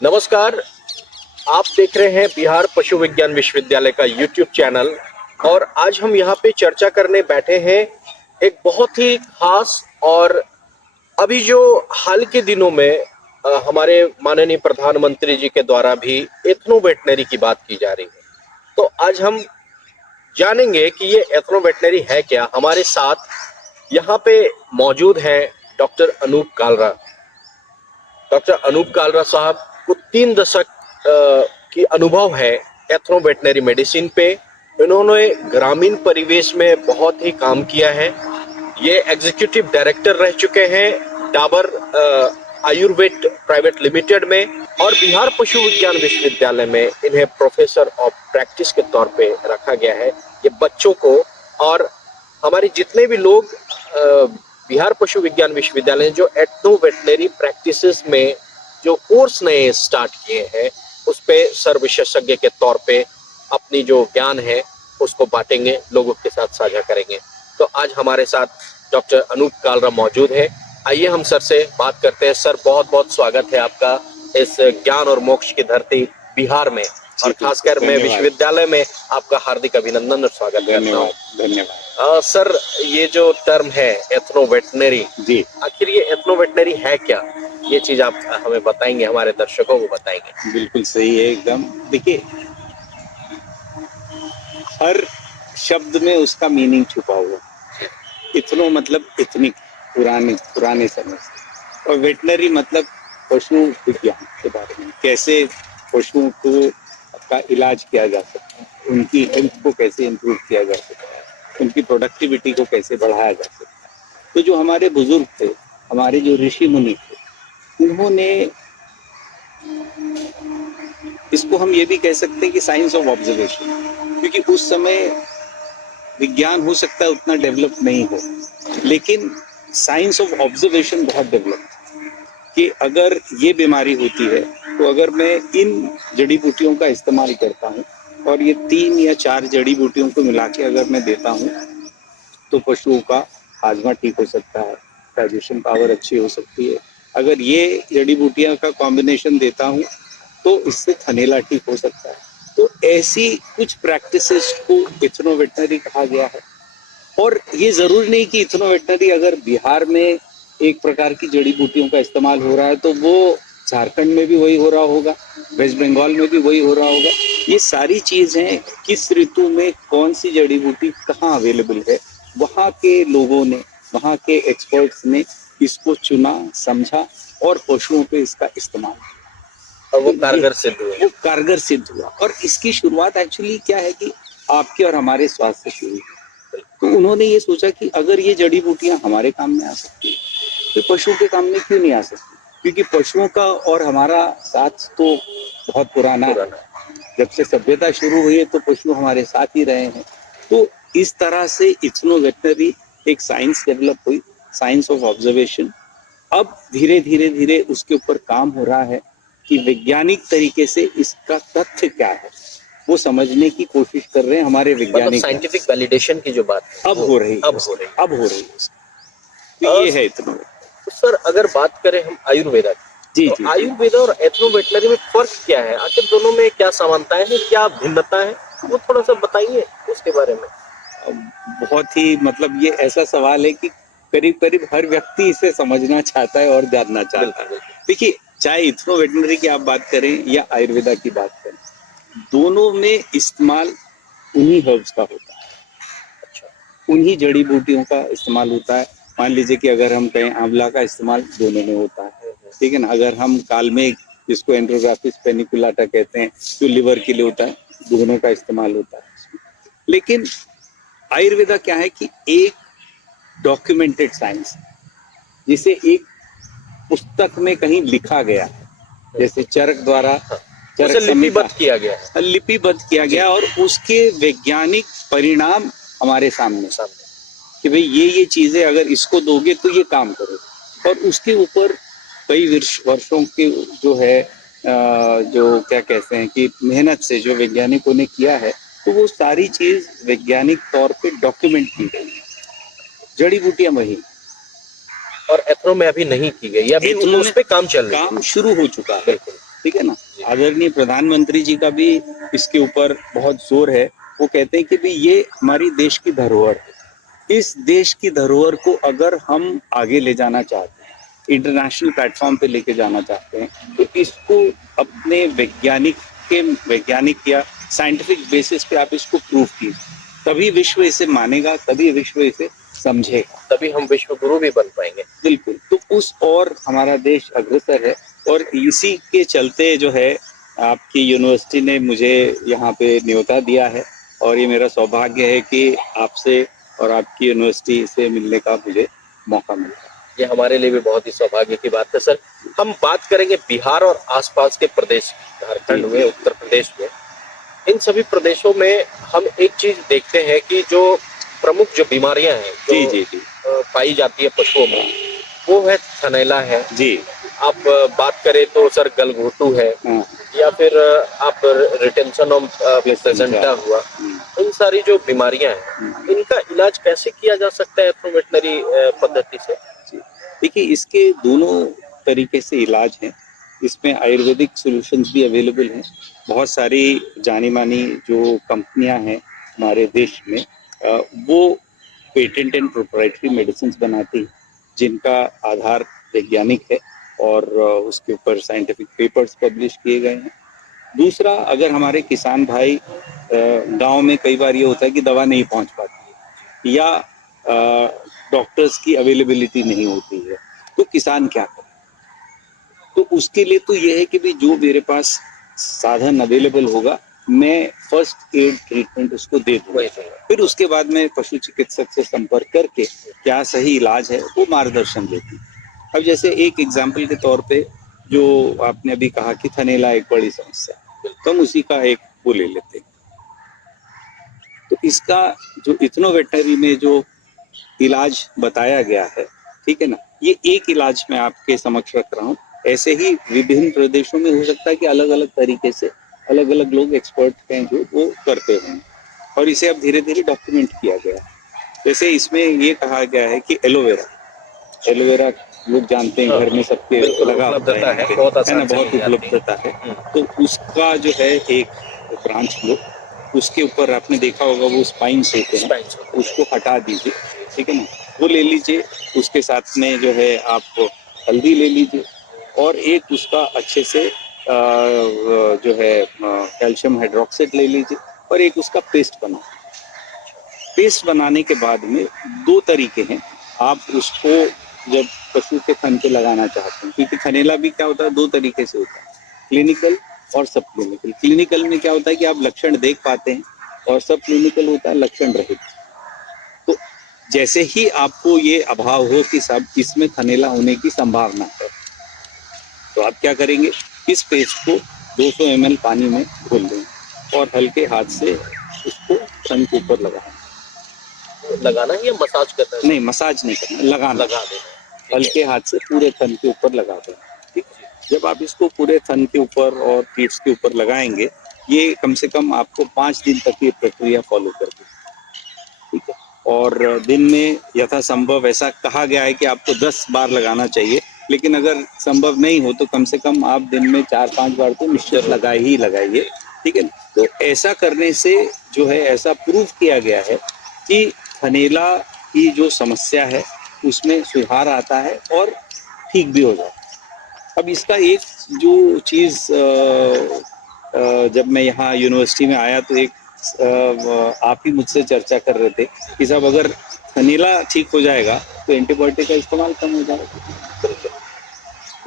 नमस्कार। आप देख रहे हैं बिहार पशु विज्ञान विश्वविद्यालय का यूट्यूब चैनल और आज हम यहाँ पे चर्चा करने बैठे हैं एक बहुत ही खास और अभी जो हाल के दिनों में हमारे माननीय प्रधानमंत्री जी के द्वारा भी एथनो वेटनरी की बात की जा रही है। तो आज हम जानेंगे कि ये एथनो वेटनरी है क्या। हमारे साथ यहाँ पे मौजूद हैं डॉक्टर अनूप कालरा। डॉक्टर अनूप कालरा साहब को 3 दशक की अनुभव है एथनो वेटनरी मेडिसिन पे। इन्होंने ग्रामीण परिवेश में बहुत ही काम किया है। ये एग्जीक्यूटिव डायरेक्टर रह चुके हैं डाबर आयुर्वेद प्राइवेट लिमिटेड में और बिहार पशु विज्ञान विश्वविद्यालय में इन्हें प्रोफेसर ऑफ प्रैक्टिस के तौर पे रखा गया है। ये बच्चों को और हमारे जितने भी लोग बिहार पशु विज्ञान विश्वविद्यालय जो एथनो वेटनरी प्रैक्टिसेस में जो कोर्स नए स्टार्ट किए हैं उस पे सर विशेषज्ञ के तौर पे अपनी जो ज्ञान है उसको बांटेंगे, लोगों के साथ साझा करेंगे। तो आज हमारे साथ डॉक्टर अनूप कालरा मौजूद है। आइए हम सर से बात करते हैं। सर, बहुत बहुत स्वागत है आपका इस ज्ञान और मोक्ष की धरती बिहार में और खासकर मैं विश्वविद्यालय में आपका हार्दिक अभिनंदन और स्वागत करता हूँ। धन्यवाद। सर, ये जो टर्म है एथनो वेटनरी, जी, आखिर ये एथनो वेटनरी है क्या? ये चीज आप हमें बताएंगे, हमारे दर्शकों को बताएंगे। बिल्कुल सही है एकदम। देखिए, हर शब्द में उसका मीनिंग छुपा हुआ। इथनो मतलब इथनिक, पुराने समय से, और वेटनरी मतलब पशु विज्ञान के बारे में, कैसे पशुओं को का इलाज किया जा सकता है, उनकी हेल्थ को कैसे इम्प्रूव किया जा सकता है, उनकी प्रोडक्टिविटी को कैसे बढ़ाया जा सकता है। तो जो हमारे बुजुर्ग थे, हमारे जो ऋषि मुनि थे, उन्होंने, इसको हम ये भी कह सकते हैं कि साइंस ऑफ ऑब्जर्वेशन, क्योंकि उस समय विज्ञान हो सकता है उतना डेवलप नहीं हो, लेकिन साइंस ऑफ ऑब्जर्वेशन बहुत डेवलप कि अगर ये बीमारी होती है तो अगर मैं इन जड़ी बूटियों का इस्तेमाल करता हूँ और ये 3 या 4 जड़ी बूटियों को मिला के अगर मैं देता हूँ तो पशुओं का हाजमा ठीक हो सकता है, डाइजेशन पावर अच्छी हो सकती है। अगर ये जड़ी बूटियां का कॉम्बिनेशन देता हूँ तो इससे थनेला ठीक हो सकता है। तो ऐसी कुछ प्रैक्टिसेस को इथनो वेटनरी कहा गया है। और ये जरूरी नहीं कि इथनो वेटनरी अगर बिहार में एक प्रकार की जड़ी बूटियों का इस्तेमाल हो रहा है तो वो झारखंड में भी वही हो रहा होगा, वेस्ट बंगाल में भी वही हो रहा होगा। ये सारी चीजें किस ऋतु में कौन सी जड़ी बूटी कहाँ अवेलेबल है, वहाँ के लोगों ने, वहाँ के एक्सपर्ट्स ने इसको चुना, समझा और पशुओं पे इसका इस्तेमाल किया और वो कारगर सिद्ध हुआ। वो कारगर सिद्ध हुआ। और इसकी शुरुआत एक्चुअली क्या है कि आपके और हमारे स्वास्थ्य से शुरू हुई। तो उन्होंने ये सोचा कि अगर ये जड़ी बूटियां हमारे काम में आ सकती है तो पशुओं के काम में क्यों नहीं आ सकती, क्योंकि पशुओं का और हमारा साथ तो बहुत पुराना है। जब से सभ्यता शुरू हुई है तो पशु हमारे साथ ही रहे हैं। तो इस तरह से इथनो वेटनरी एक साइंस डेवलप हुई, साइंस ऑफ ऑब्जर्वेशन। अब धीरे धीरे धीरे उसके ऊपर काम हो रहा है कि वैज्ञानिक तरीके से इसका तथ्य क्या है वो समझने की कोशिश कर रहे हैं हमारे वैज्ञानिक। साइंटिफिक वैलिडेशन की जो बात है अब हो रही है। तो ये है इतना। तो सर, अगर बात करें हम आयुर्वेदा की, तो आयुर्वेदा और एथनो वेटनरी में फर्क क्या है? आखिर दोनों में क्या समानताएं हैं, क्या भिन्नता है, वो थोड़ा सा बताइए उसके बारे में। बहुत ही मतलब ये ऐसा सवाल है कि करीब करीब हर व्यक्ति इसे समझना चाहता है और जानना चाहता है। देखिए, चाहे इथनो वेटनरी की आप बात करें या आयुर्वेदा की बात करें, दोनों में इस्तेमाल उन्हीं हर्ब्स का होता है। अच्छा, उन्हीं जड़ी बूटियों का इस्तेमाल होता है। मान लीजिए कि अगर हम कहें आंवला का इस्तेमाल दोनों में होता है, ठीक है ना। अगर हम कालमेघ, जिसको एंड्रोग्राफिस पेनिकुलाटा कहते हैं, जो लिवर के लिए होता है, दोनों का इस्तेमाल होता है। लेकिन आयुर्वेदा क्या है कि एक डॉक्यूमेंटेड साइंस, जिसे एक पुस्तक में कहीं लिखा गया, जैसे चरक द्वारा लिपिबद्ध किया गया और उसके वैज्ञानिक परिणाम हमारे सामने कि भाई ये चीजें अगर इसको दोगे तो ये काम करेगा। और उसके ऊपर कई वर्षों के जो है जो क्या कहते हैं कि मेहनत से जो वैज्ञानिकों ने किया है, तो वो सारी चीज वैज्ञानिक तौर पे डॉक्यूमेंट की गई। जड़ी बूटियां वही, और एथनो में अभी नहीं की गई, अभी उस पे काम चल रहा है, काम शुरू हो चुका है। ठीक है ना। आदरणीय प्रधानमंत्री जी का भी इसके ऊपर बहुत जोर है। वो कहते हैं कि भाई ये हमारी देश की धरोहर है। इस देश की धरोहर को अगर हम आगे ले जाना चाहते हैं, इंटरनेशनल प्लेटफॉर्म पे लेके जाना चाहते हैं, तो इसको अपने वैज्ञानिक या साइंटिफिक बेसिस पे आप इसको प्रूव कीजिए, तभी विश्व इसे मानेगा, तभी विश्व इसे समझेगा, तभी हम विश्व गुरु भी बन पाएंगे। बिल्कुल। तो उस और हमारा देश अग्रसर है, और इसी के चलते जो है आपकी यूनिवर्सिटी ने मुझे यहाँ पे न्योता दिया है, और ये मेरा सौभाग्य है कि आपसे और आपकी यूनिवर्सिटी से मिलने का मुझे मौका मिला। ये हमारे लिए भी बहुत ही सौभाग्य की बात है सर। हम बात करेंगे बिहार और आसपास के प्रदेश, झारखंड जी, में, जी। उत्तर प्रदेश में, इन सभी प्रदेशों में हम एक चीज देखते हैं कि जो प्रमुख जो बीमारियां हैं जो जी, जी, जी। पाई जाती है पशुओं में, वो है थनैला है। जी। आप बात करें तो सर गलघोटू है, हाँ। या फिर आप रिटेंशन ऑफ प्लेसेंटा। प्लेसेंटा हुआ। इन सारी जो बीमारियां हैं, इनका इलाज कैसे किया जा सकता है थ्रू वेटनरी पद्धति से? जी। देखिए, इसके दोनों तरीके से इलाज हैं। इसमें आयुर्वेदिक सॉल्यूशंस भी अवेलेबल हैं। बहुत सारी जानी-मानी जो कंपनियां हैं हमारे देश में, वो पेटेंट एंड प्रोप्राइटरी मेडिसिन्स बनाती हैं, जिनका आधार वैज्ञानिक है, और उसके ऊपर साइंटिफिक पेपर्स पब्लिश किए गए हैं। दूसरा, अगर हमारे किसान भाई, गाँव में कई बार ये होता है कि दवा नहीं पहुंच पाती है, या डॉक्टर्स की अवेलेबिलिटी नहीं होती है, तो किसान क्या करे? तो उसके लिए तो ये है कि भाई जो मेरे पास साधन अवेलेबल होगा, मैं फर्स्ट एड ट्रीटमेंट उसको दे दूंगा। फिर उसके बाद में पशु चिकित्सक से संपर्क करके क्या सही इलाज है वो मार्गदर्शन देती है। अब जैसे एक एग्जाम्पल के तौर पे, जो आपने अभी कहा कि थनैला एक बड़ी समस्या है, तो हम उसी का एक वो ले लेते हैं। तो इसका जो इथनो वेटनरी में जो इलाज बताया गया है, ठीक है ना, ये एक इलाज मैं आपके समक्ष रख रहा हूँ। ऐसे ही विभिन्न प्रदेशों में हो सकता है कि अलग अलग तरीके से अलग अलग लोग एक्सपर्ट हैं जो वो करते हैं, और इसे अब धीरे धीरे डॉक्यूमेंट किया गया है। जैसे इसमें ये कहा गया है कि एलोवेरा एलोवेरा लोग जानते हैं, घर में सबके बिल्कुल लगा होता है, उपलब्धता यहाँ है, पे बहुत है ना, आसान से बहुत मिल जाती है। उपलब्धता है। तो उसका जो है एक ब्रांच लो, उसके ऊपर आपने देखा होगा वो स्पाइन्स होते हैं, Spines होते हैं। उसको हटा दीजिए, ठीक है ना, वो ले लीजिए। उसके साथ में जो है आप हल्दी ले लीजिए, और एक उसका अच्छे से जो है कैल्शियम हाइड्रोक्साइड ले लीजिए, और एक उसका पेस्ट बना। पेस्ट बनाने के बाद में दो तरीके हैं, आप उसको जब पशु के थन पे लगाना चाहते हैं, क्योंकि थनैला भी क्या होता है, दो तरीके से होता है, क्लिनिकल और सब क्लिनिकल। क्लिनिकल में क्या होता है कि आप लक्षण देख पाते हैं, और सब क्लिनिकल होता है लक्षण रहित। तो जैसे ही आपको ये अभाव हो कि सब इसमें थनैला होने की संभावना है, तो आप क्या करेंगे, इस पेस्ट को 200 ml पानी में घोल देंगे, और हल्के हाथ से उसको थन के ऊपर लगाएं। लगाना है या मसाज करना है? नहीं, मसाज नहीं करना, लगाना। लगा देना है। हल्के हाथ से पूरे थन के ऊपर लगा देना, ठीक है। जब आप इसको पूरे थन के ऊपर और पीठ के ऊपर लगाएंगे, ये कम से कम आपको 5 दिन तक ये प्रक्रिया फॉलो करनी है, ठीक है। और दिन में यथासंभव, ऐसा कहा गया है कि आपको 10 बार लगाना चाहिए, लेकिन अगर संभव नहीं हो तो कम से कम आप दिन में 4-5 बार तो निश्चित लगाइए, ठीक है। तो ऐसा करने से जो है, ऐसा प्रूव किया गया है कि थनैला की जो समस्या है उसमें सुधार आता है, और ठीक भी हो जाता है। अब इसका एक जो चीज़, जब मैं यहाँ यूनिवर्सिटी में आया तो एक आप ही मुझसे चर्चा कर रहे थे कि साहब अगर थनैला ठीक हो जाएगा तो एंटीबायोटिक का इस्तेमाल कम हो जाएगा।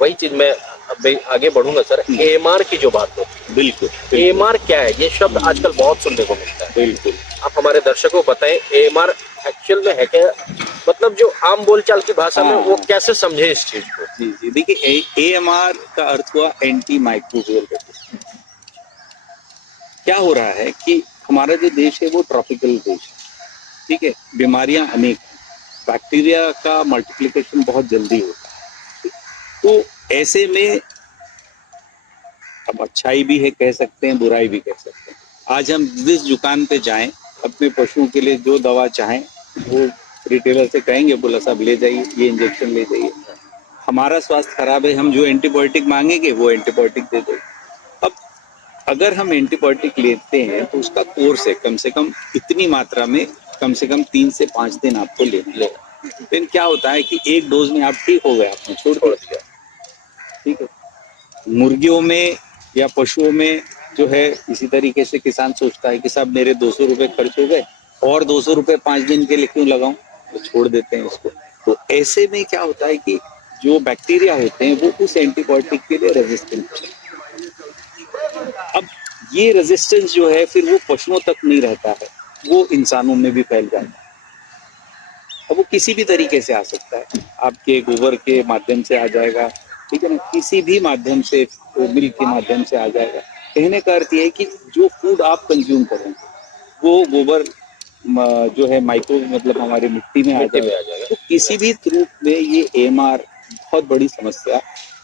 वही चीज मैं अभी आगे बढ़ूंगा सर। एएमआर की जो बात होती है, बिल्कुल। एएमआर क्या है? ये शब्द आजकल बहुत सुनने को मिलता है। बिल्कुल। आप हमारे दर्शकों को बताएं एएमआर एक्चुअल में है क्या, मतलब जो आम बोलचाल की भाषा में वो कैसे समझे इस चीज को? जी जी, देखिए, एएमआर का अर्थ हुआ एंटी माइक्रोबियल रेजिस्टेंस। क्या हो रहा है कि हमारा जो देश है वो ट्रॉपिकल देश है, ठीक है, बीमारियां अनेक हैं, बैक्टीरिया का मल्टीप्लिकेशन बहुत जल्दी होता है। तो ऐसे में अब अच्छाई भी है कह सकते हैं, बुराई भी कह सकते हैं। आज हम जिस दुकान पे जाएं, अपने पशुओं के लिए जो दवा चाहें, वो रिटेलर से कहेंगे, बोला साहब ले जाइए, ये इंजेक्शन ले जाइए। हमारा स्वास्थ्य खराब है, हम जो एंटीबायोटिक मांगेंगे वो एंटीबायोटिक दे दो। अब अगर हम एंटीबायोटिक लेते हैं तो उसका कोर्स है, कम से कम इतनी मात्रा में कम से कम 3 से 5 दिन आपको लेना है। फिर क्या होता है कि एक डोज में आप ठीक हो गए, आपने छोड़ दिया, ठीक है। मुर्गियों में या पशुओं में जो है इसी तरीके से किसान सोचता है कि साहब मेरे 200 रुपए खर्च हो गए और 200 रुपए 5 दिन के लिए क्यों लगाऊं, तो छोड़ देते हैं इसको। तो ऐसे में क्या होता है कि जो बैक्टीरिया होते हैं वो उस एंटीबायोटिक के लिए रेजिस्टेंट होते हैं। अब ये रेजिस्टेंस जो है फिर वो पशुओं तक नहीं रहता है, वो इंसानों में भी फैल जाता है। अब वो किसी भी तरीके से आ सकता है, आपके गोबर के माध्यम से आ जाएगा, ठीक है ना, किसी भी माध्यम से, मिल्क के माध्यम से आ जाएगा। कहने का अर्थ ये है कि जो फूड आप कंज्यूम करेंगे वो गोबर जो है माइक्रो मतलब हमारी मिट्टी में आ जाएगा। तो किसी भी रूप में ये एमआर बहुत बड़ी समस्या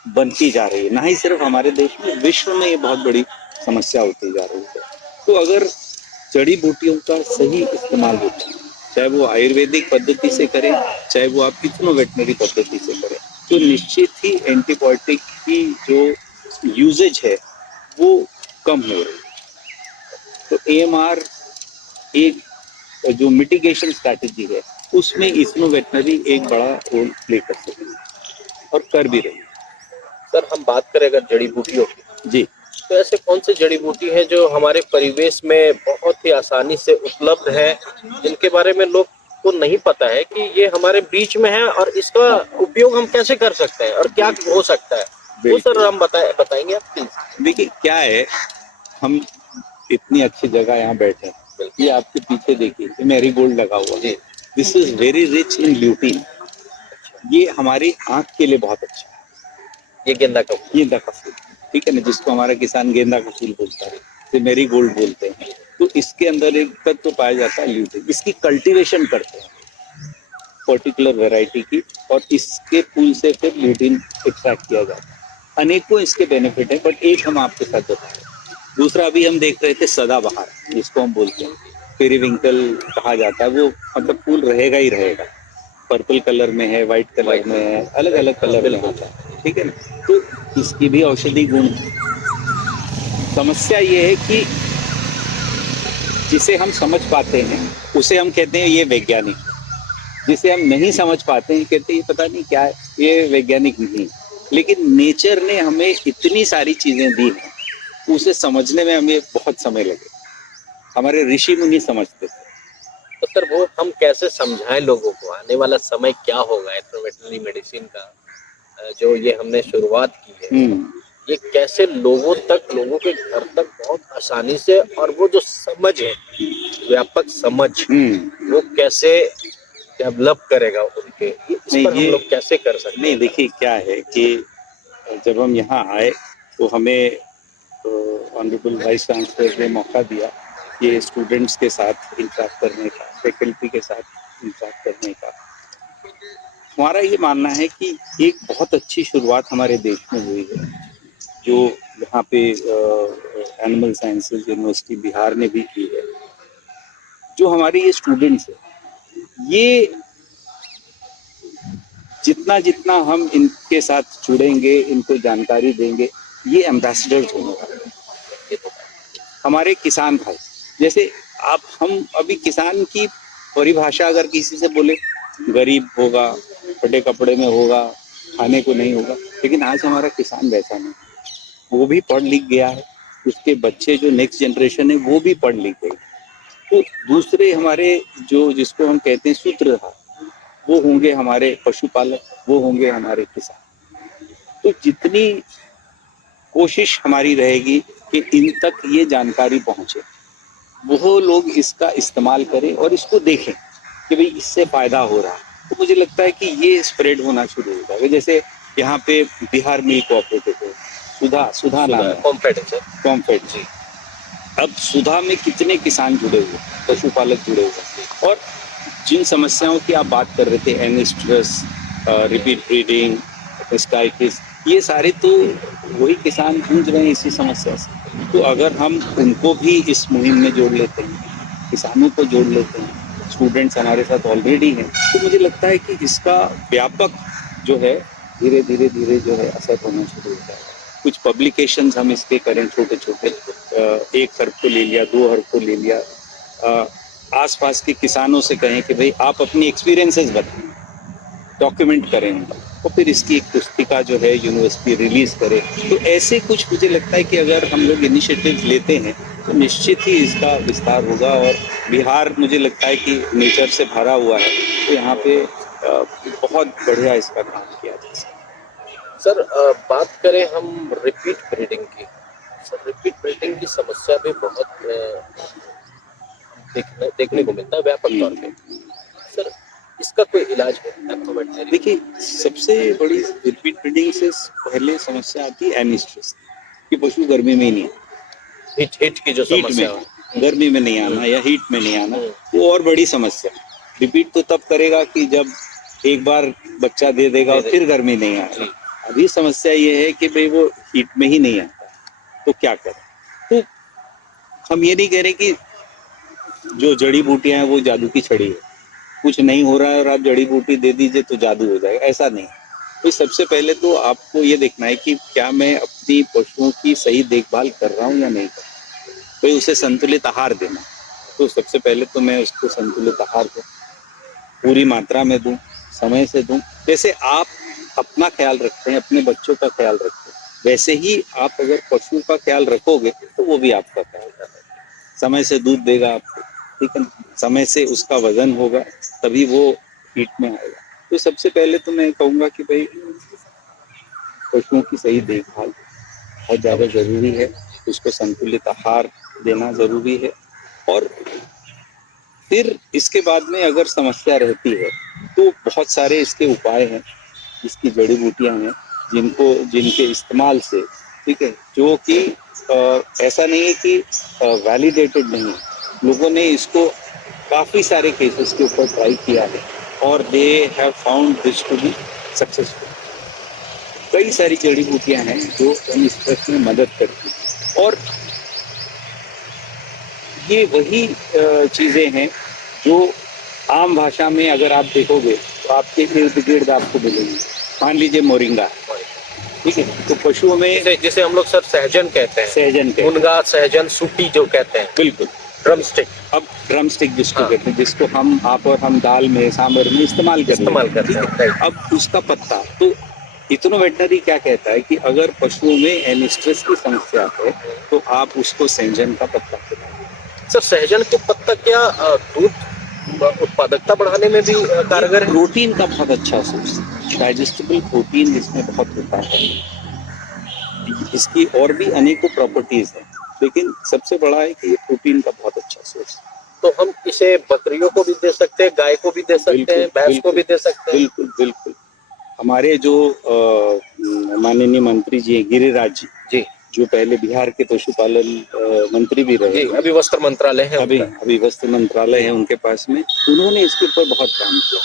बनती जा रही है, ना ही सिर्फ हमारे देश में, विश्व में ये बहुत बड़ी समस्या होती जा रही है। तो अगर जड़ी बूटियों का सही इस्तेमाल होता है, चाहे वो आयुर्वेदिक पद्धति से करें, चाहे वो आप इथनो वेटनरी पद्धति से करें, तो निश्चित ही एंटीबायोटिक की जो यूजेज है वो कम हो रही है। तो एएमआर एक जो मिटिगेशन स्ट्रैटेजी है उसमें इथनो वेटनरी एक बड़ा रोल प्ले कर सकती है और कर भी रही है। सर हम बात करें अगर जड़ी बूटियों की, जी, तो ऐसे कौन सी जड़ी बूटी है जो हमारे परिवेश में बहुत ही आसानी से उपलब्ध है, जिनके बारे में लोग को नहीं पता है कि ये हमारे बीच में है और इसका उपयोग हम कैसे कर सकते हैं और क्या हो सकता है, वो सर हम बताएंगे आप प्लीज। देखिए क्या है, हम इतनी अच्छी जगह यहाँ बैठे हैं, ये आपके पीछे देखिए, ये मैरीगोल्ड लगा हुआ है। This is very rich in lutein. ये हमारी आंख के लिए बहुत अच्छा है। ये गेंदा का फूल, ठीक है ना, जिसको हमारा किसान गेंदा का फूल बोलता है, इसे मैरीगोल्ड बोलते हैं। तो इसके अंदर एक तत्व पाया जाता है ल्यूटीन। इसकी कल्टीवेशन करते हैं पर्टिकुलर वैरायटी की, और इसके फूल से फिर ल्यूटीन एक्सट्रैक्ट किया जाता है। अनेकों इसके बेनिफिट है, बट एक हम आपके साथ बता रहे हैं। दूसरा अभी हम देख रहे थे सदाबहार, जिसको हम बोलते हैं पेरीविंकल कहा जाता है। वो मतलब फूल रहेगा ही रहेगा, पर्पल कलर में है, व्हाइट कलर में है, अलग अलग कलर में होता है, ठीक है ना। तो इसकी भी औषधि गुण है। समस्या ये है कि जिसे हम समझ पाते हैं उसे हम कहते हैं ये वैज्ञानिक, जिसे हम नहीं समझ पाते हैं कहते हैं ये पता नहीं क्या है, ये वैज्ञानिक नहीं। लेकिन नेचर ने हमें इतनी सारी चीजें दी हैं, उसे समझने में हमें बहुत समय लगे। हमारे ऋषि मुनि समझते थे। तो सर वो हम कैसे समझाएं लोगों को, आने वाला समय क्या होगा वेटरनरी मेडिसिन का, जो ये हमने शुरुआत की है, ये कैसे लोगों के घर तक बहुत आसानी से, और वो जो समझ है, व्यापक समझ, वो कैसे डेवलप करेगा उनके, इस पर हम लोग कैसे कर सकते हैं? नहीं, देखिए क्या है कि जब हम यहाँ आए तो हमें ऑनरेबल वाइस चांसलर ने मौका दिया कि स्टूडेंट्स के साथ इंटरेक्ट करने का, फैकल्टी के साथ इंटरेक्ट करने का। हमारा ये मानना है कि एक बहुत अच्छी शुरुआत हमारे देश में हुई है, जो यहाँ पे एनिमल साइंसेज यूनिवर्सिटी बिहार ने भी की है। जो हमारे ये स्टूडेंट्स है, ये जितना जितना हम इनके साथ जुड़ेंगे, इनको जानकारी देंगे, ये एम्बेसडर्स होने वाले। हमारे किसान भाई, जैसे हम अभी किसान की परिभाषा अगर किसी से बोले, गरीब होगा, फटे कपड़े में होगा, खाने को नहीं होगा, लेकिन आज हमारा किसान वैसा नहीं, वो भी पढ़ लिख गया है, उसके बच्चे जो नेक्स्ट जनरेशन है वो भी पढ़ लिख गई। तो दूसरे हमारे जो जिसको हम कहते हैं सूत्रधार, वो होंगे हमारे पशुपालक, वो होंगे हमारे किसान। तो जितनी कोशिश हमारी रहेगी कि इन तक ये जानकारी पहुंचे, वो लोग इसका इस्तेमाल करें और इसको देखें कि भाई इससे फायदा हो रहा है, तो मुझे लगता है कि ये स्प्रेड होना शुरू हो जाएगा। जैसे यहाँ पे बिहार मिल्क कोऑपरेटिव है, सुधा नाम है, कॉम्फेड जी। अब सुधा में कितने किसान जुड़े हुए, पशुपालक जुड़े हुए, और जिन समस्याओं की आप बात कर रहे थे, एनिस्ट्रस, रिपीट ब्रीडिंग, स्टाइटिस, ये सारे तो वही किसान जूझ रहे हैं इसी समस्या से। तो अगर हम उनको भी इस मुहिम में जोड़ लेते हैं, किसानों को जोड़ लेते हैं, स्टूडेंट्स हमारे साथ ऑलरेडी हैं, तो मुझे लगता है कि इसका व्यापक जो है धीरे धीरे धीरे जो है असर होना शुरू हो जाएगा। कुछ पब्लिकेशंस हम इसके करें छोटे छोटे, 1 हर्ब को ले लिया, 2 हर्ब को ले लिया, आसपास के किसानों से कहें कि भाई आप अपनी एक्सपीरियंसेस बताएं, डॉक्यूमेंट करें और फिर इसकी एक पुस्तिका जो है यूनिवर्सिटी रिलीज करे। तो ऐसे कुछ मुझे लगता है कि अगर हम लोग इनिशिएटिव्स लेते हैं तो निश्चित ही इसका विस्तार होगा। और बिहार मुझे लगता है कि नेचर से भरा हुआ है, तो यहाँ पे बहुत बढ़िया इसका काम किया जा सकता है। सर बात करें हम रिपीट ब्रीडिंग की, सर रिपीट ब्रीडिंग की समस्या भी बहुत देखने को मिलता है व्यापक तौर पे। सर इसका कोई इलाज है आपको वेटनरी? देखिए, सबसे बड़ी रिपीट ब्रीडिंग से पहले समस्या आती है एनिस्ट्रस कि पशु गर्मी में ही नहीं आना, हिट की जो समस्या हो, गर्मी में नहीं आना या हीट में नहीं आना, वो और बड़ी समस्या। रिपीट तो तब करेगा कि जब एक बार बच्चा दे देगा और फिर गर्मी नहीं आएगा। अभी समस्या ये है कि भाई वो हीट में ही नहीं आता, तो क्या करें? तो हम ये नहीं कह रहे कि जो जड़ी बूटियां हैं वो जादू की छड़ी है, कुछ नहीं हो रहा है और आप जड़ी बूटी दे दीजिए तो जादू हो जाएगा, ऐसा नहीं। तो सबसे पहले तो आपको ये देखना है कि क्या मैं अपनी पशुओं की सही देखभाल कर रहा हूँ या नहीं कर रहा हूँ। तो उसे संतुलित आहार देना, तो सबसे पहले तो मैं उसको संतुलित आहार दूं, पूरी मात्रा में दूं, समय से दूं। जैसे आप अपना ख्याल रखते हैं, अपने बच्चों का ख्याल रखते हैं, वैसे ही आप अगर पशु का ख्याल रखोगे तो वो भी आपका ख्याल रखेगा। समय से दूध देगा आपको, ठीक है, समय से उसका वजन होगा, तभी वो हीट में आएगा। तो सबसे पहले तो मैं कहूँगा कि भाई पशुओं की सही देखभाल बहुत ज़्यादा जरूरी है, उसको संतुलित आहार देना जरूरी है। और फिर इसके बाद में अगर समस्या रहती है तो बहुत सारे इसके उपाय हैं, इसकी जड़ी बूटियां हैं जिनके इस्तेमाल से, ठीक है, जो कि ऐसा नहीं है कि वैलिडेटेड नहीं है, लोगों ने इसको काफी सारे केसेस के ऊपर ट्राई किया है और they have found this to be successful. कई सारी जड़ी बूटियां हैं जो एनिस्ट्रस में मदद करती हैं, और ये वही चीजें हैं जो आम भाषा में अगर आप देखोगे तो आपके इर्द गिर्द आपको मिलेंगी। मान लीजिए मोरिंगा, ठीक है, तो पशुओं में जैसे हम लोग सर सहजन कहते हैं, सहजन के मुनगा, सहजन, सूटी जो कहते हैं, बिल्कुल, ड्रम स्टिक। अब ड्रम स्टिक जिसको कहते हैं, जिसको आप और हम दाल में, सांभर में इस्तेमाल करते हैं। अब उसका पत्ता, तो इथनो वेटनरी क्या कहता है कि अगर पशुओं में एनिस्ट्रस की समस्या है तो आप उसको सहजन का पत्ता खिलाएं। सर सहजन के पत्ता क्या दूध उत्पादकता बढ़ाने में भी कारगर है? प्रोटीन का बहुत अच्छा सोर्स, डाइजेस्टेबल प्रोटीन इसमें बहुत होता है। इसकी और भी अनेकों प्रॉपर्टीज हैं, लेकिन सबसे बड़ा है कि ये प्रोटीन का बहुत अच्छा सोर्स। तो हम इसे बकरियों को भी दे सकते हैं, गाय को भी दे सकते हैं, भैंस को भी दे सकते हैं? बिल्कुल बिल्कुल। हमारे जो माननीय मंत्री जी हैं, गिरिराज जी, जो पहले बिहार के पशुपालन मंत्री भी रहे, अभी वस्त्र मंत्रालय है, अभी वस्त्र मंत्रालय है उनके पास में, उन्होंने इसके ऊपर बहुत काम किया।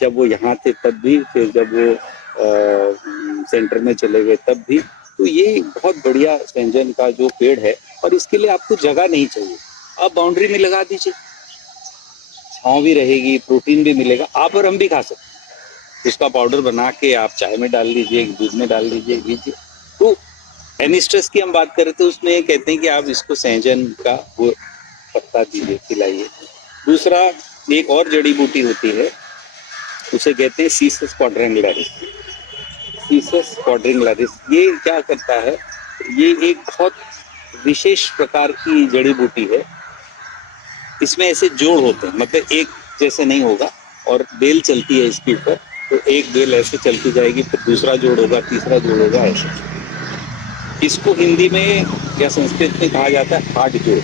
जब वो यहाँ थे तब भी, फिर जब वो सेंटर में चले गए तब भी। तो ये बहुत बढ़िया सहजन का जो पेड़ है, और इसके लिए आपको जगह नहीं चाहिए, आप बाउंड्री में लगा दीजिए, छांव भी रहेगी, प्रोटीन भी मिलेगा, आप और हम भी खा सकते हैं। उसका पाउडर बना के आप चाय में डाल लीजिए, दूध में डाल लीजिए। तो एनिस्ट्रस की हम बात करें तो उसमें ये कहते हैं कि आप इसको सहजन का वो पत्ता दीजिए, खिलाइए। दूसरा, एक और जड़ी बूटी होती है, उसे कहते हैं सीसस क्वाड्रिंगुलरिस। सीसस क्वाड्रिंगुलरिस ये क्या करता है, ये एक बहुत विशेष प्रकार की जड़ी बूटी है। इसमें ऐसे जोड़ होते हैं, मतलब एक जैसे नहीं होगा, और बेल चलती है इसके ऊपर, तो एक बेल ऐसे चलती जाएगी, फिर दूसरा जोड़ होगा, तीसरा जोड़ होगा, ऐसे। इसको हिंदी में या संस्कृत में कहा जाता है हार्ट जोड़।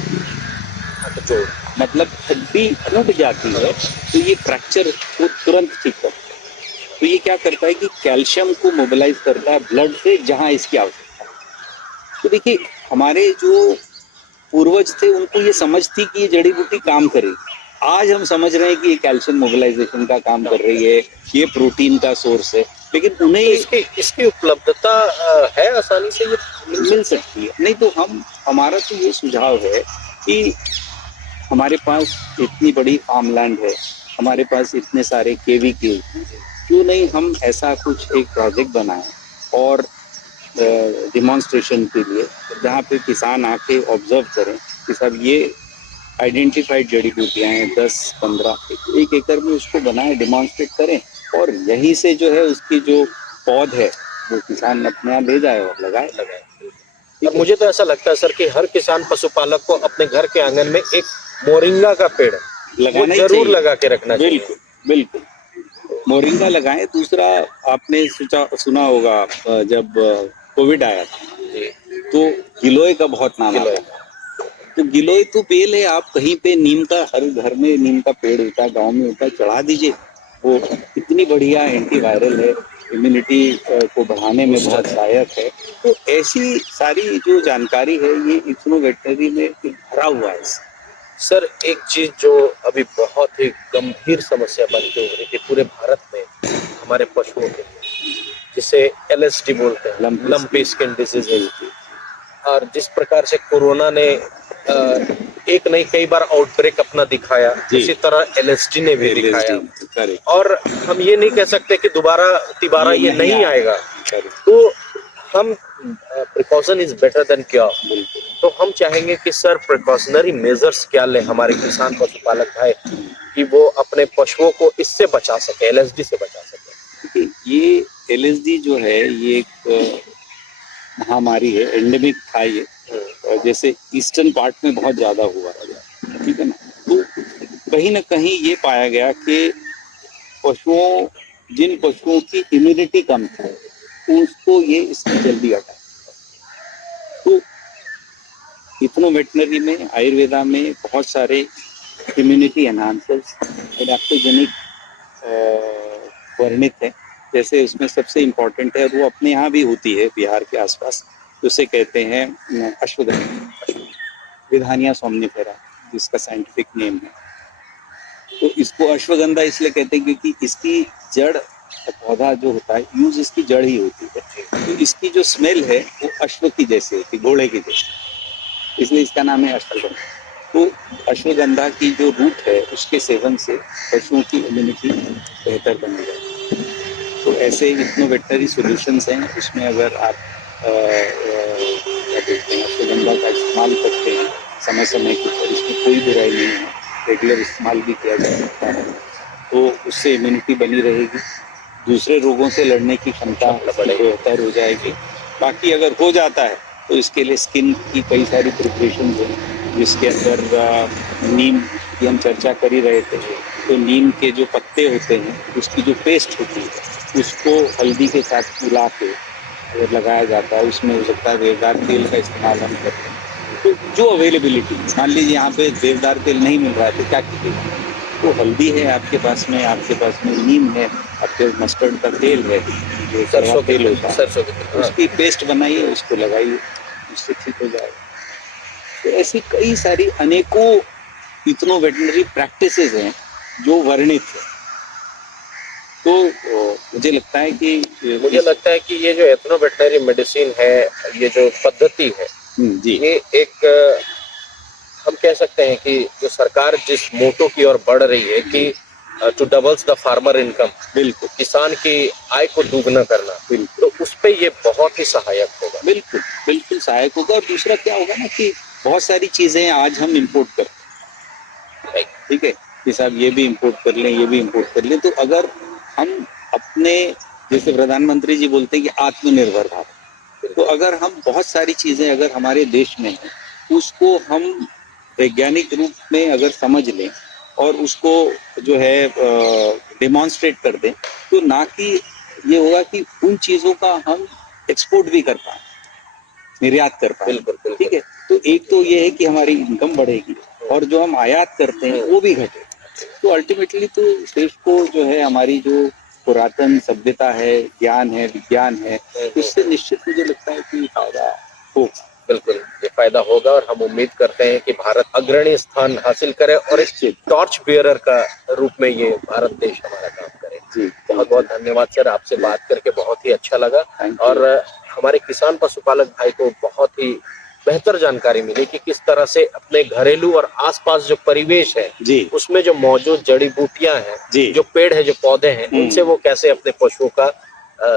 जोड़ मतलब हड्डी टूट जाती है तो ये फ्रैक्चर को तुरंत ठीक करता है। तो ये क्या करता है कि कैल्शियम को मोबिलाइज करता है ब्लड से जहां इसकी आवश्यकता है। तो देखिए, हमारे जो पूर्वज थे उनको ये समझ थी कि ये जड़ी बूटी काम करेगी। आज हम समझ रहे हैं कि ये कैल्शियम मोबिलाइजेशन का काम कर रही है, ये प्रोटीन का सोर्स है, लेकिन उन्हें इसकी उपलब्धता है, आसानी से ये मिल सकती है। नहीं तो हमारा तो ये सुझाव है कि हमारे पास इतनी बड़ी फार्मलैंड है, हमारे पास इतने सारे केवी के क्यों नहीं हम ऐसा कुछ एक प्रोजेक्ट बनाएं और डिमॉन्स्ट्रेशन के लिए, जहाँ पे किसान आके ऑब्जर्व करें कि सर ये आइडेंटिफाइड जड़ी बूटियां हैं 10-15 एक एकड़ में, उसको बनाएं, डिमॉन्स्ट्रेट करें और यहीं से जो है उसकी जो पौध है वो किसान अपने यहाँ ले जाए और लगाए। और मुझे तो ऐसा लगता है सर कि हर किसान पशुपालक को अपने घर के आंगन में एक मोरिंगा का पेड़ वो लगाना ही जरूर चाहिए। लगा के रखना चाहिए। बिल्कुल बिल्कुल, मोरिंगा लगाएं। दूसरा, आपने सुना होगा जब कोविड आया था जी, तो गिलोय का बहुत नाम गिलोय। आता था। तो गिलोय तो बेल है, आप कहीं पे नीम का, हर घर में नीम का पेड़ होता है, गांव में होता है, चढ़ा दीजिए। वो इतनी बढ़िया एंटीवायरल है, इम्यूनिटी को बढ़ाने में बहुत सहायक है। तो ऐसी सारी जो जानकारी है ये इग्नू वेटनरी में भरा हुआ है। सर एक चीज जो अभी बहुत ही गंभीर समस्या बन के उभरी थी पूरे भारत में हमारे पशुओं के लिए, जिसे LSD बोलते हैं, लंपी स्किन डिजीज, और जिस प्रकार से कोरोना ने एक नहीं कई बार आउटब्रेक अपना दिखाया, उसी तरह LSD ने भी दिखाया। और हम ये नहीं कह सकते कि दोबारा तिबारा ये नहीं आएगा। तो हम precaution is better than cure. तो हम चाहेंगे कि सर प्रिकॉशनरी मेजर्स क्या लें हमारे किसान पशुपालक भाई कि वो अपने पशुओं को इससे बचा सके, LSD से बचा सके। ये LSD जो है ये एक महामारी है, एंडेमिक था ये, जैसे ईस्टर्न पार्ट में बहुत ज्यादा हुआ है, ठीक है ना। तो कहीं ना कहीं ये पाया गया कि जिन पशुओं की इम्यूनिटी कम थी उसको ये इसकी जल्दी अटैक। तो इग्नू वेटनरी में, आयुर्वेदा में बहुत सारे इम्यूनिटी एनहांसर्स, एडेप्टोजेनिक वर्णित है। जैसे उसमें सबसे इम्पोर्टेंट है, वो अपने यहाँ भी होती है बिहार के आसपास, उसे कहते हैं अश्वगंधा, विधानिया सोमनिफेरा जिसका साइंटिफिक नेम है। तो इसको अश्वगंधा इसलिए कहते हैं क्योंकि इसकी जड़, पौधा जो होता है यूज इसकी जड़ ही होती है, तो इसकी जो स्मेल है वो अश्व की जैसे होती है, घोड़े की जैसे, इसलिए इसका नाम है अश्वगंधा। तो अश्वगंधा की जो रूट है उसके सेवन से पशुओं की इम्यूनिटी बेहतर बनी जाती है। तो ऐसे इग्नू वेटनरी सॉल्यूशंस हैं, उसमें अगर आप क्या बोलते हैं अश्वगंधा का इस्तेमाल करते हैं समय समय के ऊपर, इसमें कोई बुराई नहीं है, रेगुलर इस्तेमाल भी किया जा सकता है, तो उससे इम्यूनिटी बनी रहेगी, दूसरे रोगों से लड़ने की क्षमता बेहतर हो जाएगी। बाकी अगर हो जाता है तो इसके लिए स्किन की कई सारी प्रिपरेशन हैं, जिसके अंदर नीम की हम चर्चा कर ही रहे थे, तो नीम के जो पत्ते होते हैं उसकी जो पेस्ट होती है उसको हल्दी के साथ मिला के अगर लगाया जाता है, उसमें हो सकता है देवदार तेल का इस्तेमाल हम करते हैं। तो जो अवेलेबिलिटी, मान लीजिए यहाँ पे देवदार तेल नहीं मिल रहा है तो क्या कीजिएगा, तो हल्दी है आपके पास में, नीम है, आपके मस्टर्ड का तेल है, जो सरसों तेल होता है, सरसों उसकी पेस्ट बनाइए, उसको लगाइए, उससे ठीक हो जाएगा। तो ऐसी कई सारी अनेकों इग्नू वेटनरी प्रैक्टिसेस हैं जो वर्णित है। तो मुझे लगता है कि ये जो इग्नू वेटनरी मेडिसिन है, ये जो पद्धति है, जी, ये एक हम कह सकते हैं कि जो सरकार जिस मोटो की ओर बढ़ रही है कि to doubles the farmer income, बिल्कुल किसान की आय को दुगना करना, तो उस पे ये बहुत ही सहायक होगा। बिल्कुल बिल्कुल सहायक होगा। और दूसरा क्या होगा ना कि बहुत सारी चीजें आज हम इंपोर्ट करते हैं, ठीक है, कि साहब ये भी इंपोर्ट कर लें, ये भी इंपोर्ट कर लें। तो अगर हम अपने, जैसे प्रधानमंत्री जी बोलते हैं कि आत्मनिर्भर भारत, तो अगर हम बहुत सारी चीजें अगर हमारे देश में हैं, उसको हम वैज्ञानिक रूप में अगर समझ लें और उसको जो है डिमॉन्स्ट्रेट कर दें, तो ना कि ये होगा कि उन चीजों का हम एक्सपोर्ट भी कर पाए, निर्यात कर पाए, बिल्कुल, ठीक है। तो एक तो ये है कि हमारी इनकम बढ़ेगी और जो हम आयात करते हैं वो भी घटेगा। तो अल्टीमेटली तो देश को जो है, हमारी जो पुरातन सभ्यता है, ज्ञान है, विज्ञान है, उससे निश्चित मुझे लगता है कि फायदा होगा। बिल्कुल ये फायदा होगा और हम उम्मीद करते हैं कि भारत अग्रणी स्थान हासिल करे और एक टॉर्च बियरर का रूप में ये भारत देश हमारा काम करे। जी, बहुत बहुत धन्यवाद सर, आपसे बात करके बहुत ही अच्छा लगा और हमारे किसान पशुपालक भाई को बहुत ही बेहतर जानकारी मिली कि किस तरह से अपने घरेलू और आसपास जो परिवेश है जी उसमें जो मौजूद जड़ी बूटियां हैं, जी जो पेड़ है, जो पौधे हैं, उनसे वो कैसे अपने पशुओं का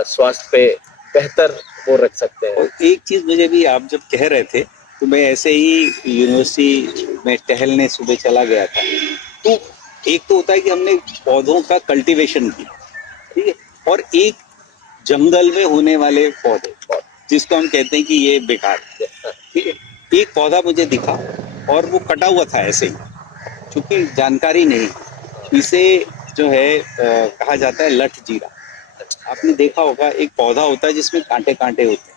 स्वास्थ्य पे बेहतर वो रख सकते हैं। और एक चीज मुझे भी आप जब कह रहे थे तो मैं ऐसे ही यूनिवर्सिटी में टहलने सुबह चला गया था। तो एक तो होता है कि हमने पौधों का कल्टीवेशन किया, ठीक है, और एक जंगल में होने वाले पौधे जिसको हम कहते हैं कि ये बेकार है, ठीक है। एक पौधा मुझे दिखा और वो कटा हुआ था ऐसे ही, क्योंकि जानकारी नहीं। इसे जो है कहा जाता है लठ जीरा। आपने देखा होगा एक पौधा होता है जिसमें कांटे कांटे होते हैं,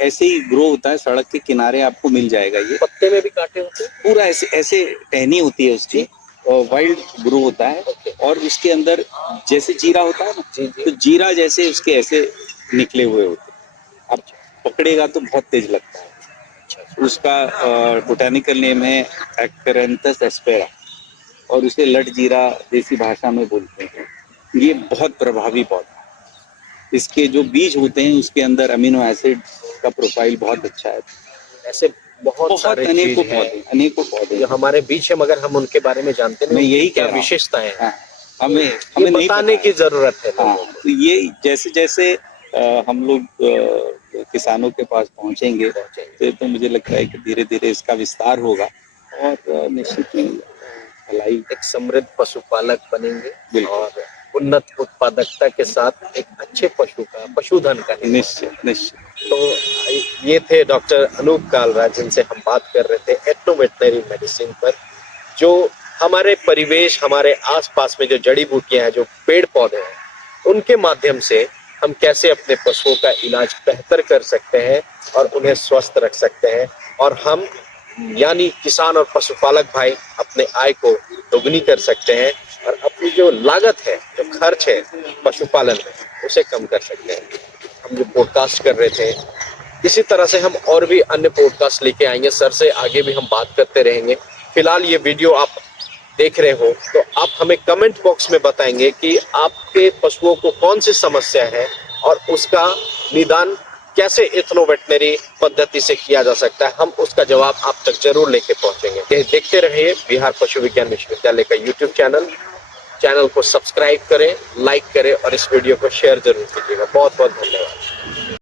ऐसे ही ग्रो होता है, सड़क के किनारे आपको मिल जाएगा ये। पत्ते में भी कांटे होते हैं? पूरा ऐसे ऐसे टहनी होती है उसकी, और वाइल्ड ग्रो होता है, और उसके अंदर जैसे जीरा होता है ना, जी जी। तो जीरा जैसे उसके ऐसे निकले हुए होते हैं। आप पकड़ेगा तो बहुत तेज लगता है। उसका बोटानिकल नेम है एक्रेंथस एस्पेरा, और उसे लठ जीरा देसी भाषा में बोलते हैं। ये बहुत प्रभावी पौधा है। इसके जो बीज होते हैं उसके अंदर अमीनो एसिड का प्रोफाइल बहुत अच्छा है। ऐसे बहुत सारे अनेकों चीज हैं पौधे, अनेकों पौधे जो हमारे बीच है, मगर हम उनके बारे में जानते नहीं, मैं उनकी यही क्या कह रहा हूँ। विशेषताएं हैं, हाँ, हमें ये हमें नहीं बताने पता की है। जरूरत है हाँ, लोगों को। तो ये जैसे जैसे हम लोग किसानों के पास पहुंचेंगे तो मुझे लगता है कि धीरे धीरे इसका विस्तार होगा, और निश्चित ही भलाई। एक समृद्ध पशुपालक बनेंगे बिल्कुल। और उन्नत उत्पादकता के साथ एक अच्छे पशुधन का निर्माण। निश्चित निश्चित। तो ये थे डॉक्टर अनूप कालरा, जिनसे हम बात कर रहे थे एथनो वेटनरी मेडिसिन पर, जो हमारे परिवेश, हमारे आसपास में जो जड़ी बूटियां हैं, जो पेड़ पौधे हैं, उनके माध्यम से हम कैसे अपने पशुओं का इलाज बेहतर कर सकते हैं और उन्हें स्वस्थ रख सकते हैं, और हम यानी किसान और पशुपालक भाई अपने आय को दोगुनी कर सकते हैं और अपनी जो लागत है, जो खर्च है पशुपालन में, उसे कम कर सकते हैं। हम जो पॉडकास्ट कर रहे थे, इसी तरह से हम और भी अन्य पॉडकास्ट लेके आएंगे सर से, आगे भी हम बात करते रहेंगे। फिलहाल ये वीडियो आप देख रहे हो तो आप हमें कमेंट बॉक्स में बताएंगे कि आपके पशुओं को कौन सी समस्या है और उसका निदान कैसे एथनो वेटनरी पद्धति से किया जा सकता है। हम उसका जवाब आप तक जरूर लेके पहुंचेंगे। देखते रहिए बिहार पशु विज्ञान विश्वविद्यालय का यूट्यूब चैनल को सब्सक्राइब करें, लाइक करें और इस वीडियो को शेयर जरूर कीजिएगा। बहुत बहुत धन्यवाद।